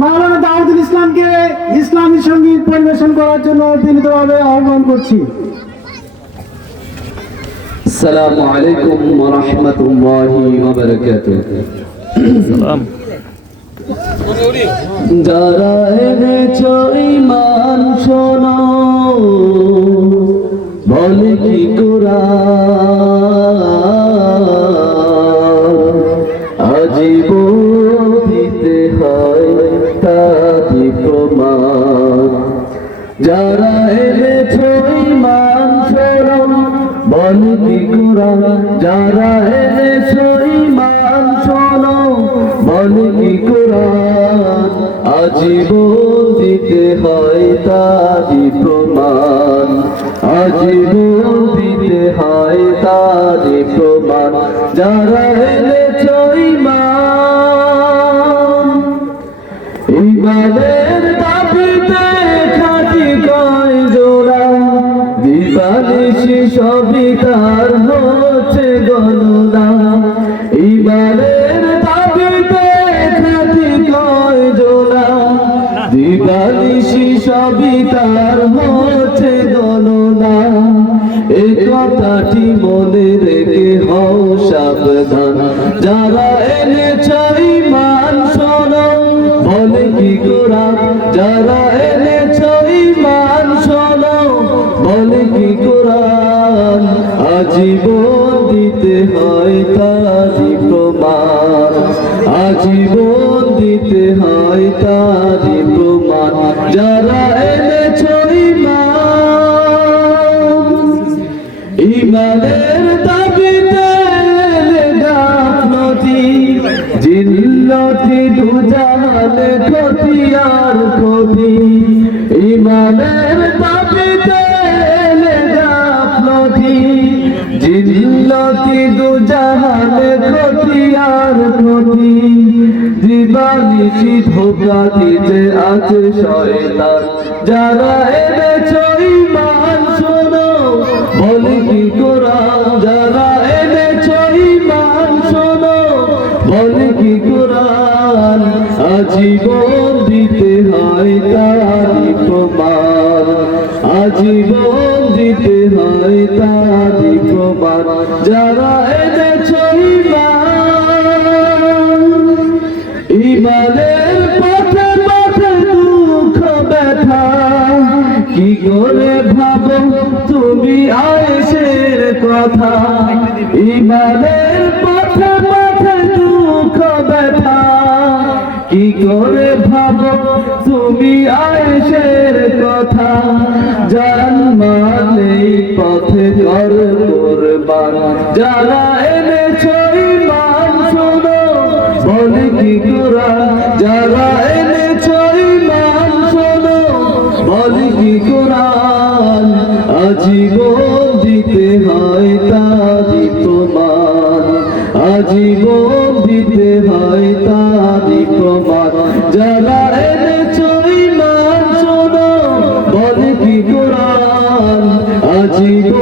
মাওলানা দাউদুল ইসলামকে ইসলামী সঙ্গীত পরিবেশন করার জন্য বিনীতভাবে আহ্বান করছি। আসসালামু আলাইকুম ওয়া রাহমাতুল্লাহি ওয়া বারাকাতুহু। সালাম। যারা এনেছো ঈমান শোনো, বলে কি কুরআন আজীবন দিতে হয় তারি প্রমাণ। যারা এনেছো ঈমান শোনো, বলে কি কুরআন। যারা এনেছো ঈমান শোনো, বলে কি কুরআন আজীবন দিতে হয় তারি প্রমাণ। আজীবন দিতে হয় তারি প্রমাণ। যারা এনেছো ঈমান, ঈমানের দাবিতে খাঁটি কয় জোড়া, দিবানিশি সবই তার হচ্ছে গণনা। ঈমানের দাবিতে খাঁটি কয় জোড়া, দিবানিশি সবই তার হচ্ছে গণনা। এ কথাটি মনে রেখে হও সাবধান। যারা এনেছো ঈমান শোনো, বলে কি কুরআন। যারা এনেছো ঈমান শোনো, বলে কি কুরআন আজীবন দিতে হয় তারি প্রমাণ। আজীবন দিতে হয় তারি প্রমাণ। যারা এনেছো ঈমান, ঈমানের দাবিতে গাফলতি জিল্লতি দুজাহানে ক্ষতি আর ক্ষতি। ঈমানের দাবিতে গাফলতি জিল্লতি দুজাহানে ক্ষতি আর ক্ষতি। দিবানিশি ধোঁকা দিতে আছে শয়তান। যারা এনেছো ঈমান শোনো, বলে কি কুরআন। যারা এনেছো ঈমান শোনো, বলে কি কুরআন আজীবন দিতে হয় তারি প্রমাণ। আজীবন দিতে হয় তারি প্রমাণ। যারা এনেছো ঈমান, ঈমানের পথে পথে দুঃখ ব্যথা কি করে ভাবো তুমি আয়েশের কথা। ঈমানের পথে পথে দুঃখ ব্যথা কি করে ভাবো তুমি আয়েশের কথা। জান মানেই পথে কর কুরবান। যারা এনেছো ঈমান শোনো, বলে কি কুরআন। যারা এনেছো ঈমান শোনো, বলে কি কুরআন আজীবন দিতে হয় তারি প্রমাণ। আজীবন দিতে হয় তারি প্রমাণ। যারা এনেছো ঈমান শোনো, বলে কি কুরআন আজীবন